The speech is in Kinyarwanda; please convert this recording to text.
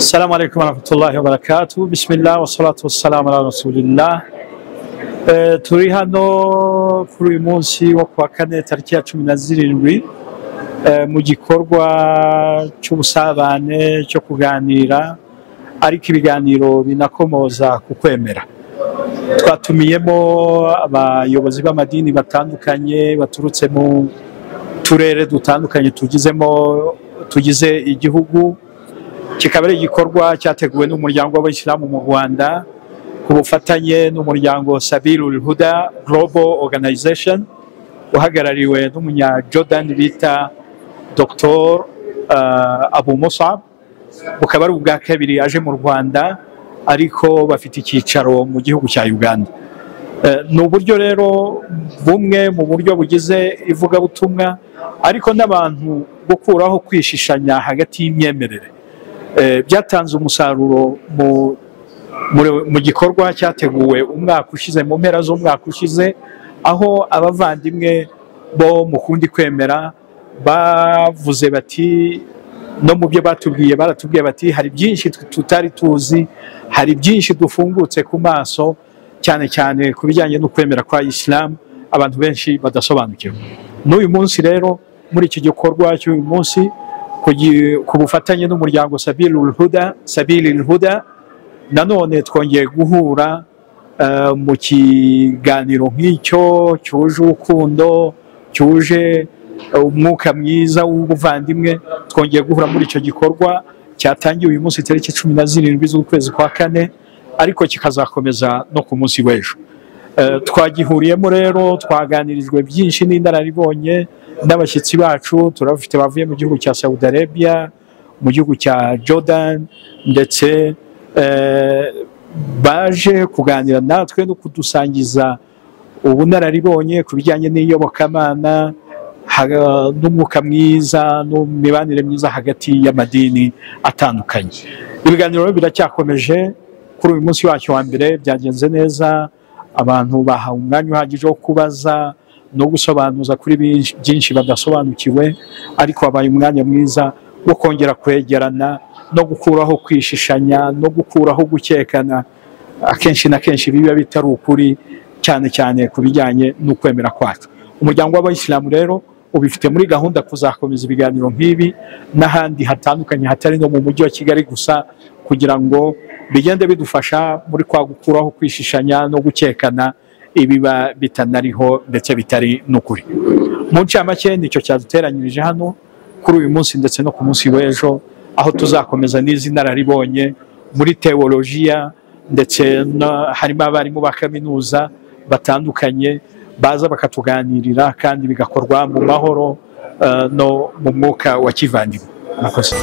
Assalamu alaikum warahmatullahi wabarakatuh. Bismillah wassalatu wassalamu ala rasulillah. Turi hano kuri uyu munsi wo kuwa kane tariki ya 17 mu gikorwa cy'ubusabane cyo kuganira, ariko ibiganiro binakomoza ku kwemera. Twatumiyemo abayobozi b'amadini batandukanye baturutse mu turere dutandukanye tugize igihugu. Kikaba ari igikorwa cyateguwe n'umuryango w'Abayisilamu mu Rwanda ku bufatanye n'umuryango Sabilul Huda Global Organization uhagarariwe n'umunya Jordan bita Dr. Abu Musab. Bukaba ari ubwa kabiri aje mu Rwanda, ariko bafite icyicaro mu gihugu cya Uganda. Ni uburyo rero bumwe mu buryo bugize ivugabutumwa, ariko n'abantu gukuraho kwishishanya hagati y'imyemerere. Byatanze umusaruro mu gikorwa cyateguwe umwaka ushize, mu mpera z'umwaka ushize, aho abavandimwe bo mu kundi kwemera bavuze bati, no mu byo baratubwiye bati hari byinshi tutari tuzi, hari byinshi dufungutse ku maso, cyane cyane ku bijyanye no kwemera kwa Islam abantu benshi badasobanukiwe. N'uyu munsi rero, muri iki gikorwa cy'uyu munsi ku bufatanye n'umuryango Sabilul Huda, nanone twongeye guhura mu kiganiro nk'icyo cyuje urukundo, cyuje umwuka mwiza w'ubuvandimwe. Twongeye guhura muri icyo gikorwa cyatangiye uyu munsi tariki 17 z'ukwezi kwa kane, ariko kikazakomeza no ku munsi w'ejo. Twagihuriyemo rero, twaganirijwe byinshi n'indararibonye n'abashyitsi bacu. Turabafite bavuye mu gihugu cya Saudi Arabia, mu gihugu cya Jordan, ndetse baje kuganira natwe no kudusangiza ubunararibonye ku bijyanye n'iyobokamana n'umwuka mwiza n'imibanire myiza hagati y'amadini atandukanye. Ibiganiro biracyakomeje. Kuri uyu munsi wacyo wa mbere byagenze neza, abantu bahawe umwanya uhagije wo kubaza no gusobanuza kuri byinshi badasobanukiwe, ariko habaye umwanya mwiza wo kongera kwegerana no gukuraho kwishishanya no gukuraho gukekana akenshi na kenshi biba bitari ukuri, cyane cyane ku bijyanye n'ukwemera kwacu. Umuryango w'Abayisilamu rero ubifite muri gahunda kuzakomeza ibiganiro nk'ibi n'ahandi hatandukanye, hatari no mu mujyi wa Kigali gusa, kugira ngo bigende bidufasha muri kwa gukuraho kwishishanya no gukekana ibiba bitanariho ndetse bitari n'ukuri. Mu ncamake nicyo cyaduteranyirije hano kuri uyu munsi ndetse no ku munsi w'ejo, aho tuzakomeza n'izi nararibonye muri teolojiya, ndetse harimo abarimu ba kaminuza batandukanye baza bakatuganirira, kandi bigakorwa mu mahoro no mu mwuka wa kivandimwe. Murakoze.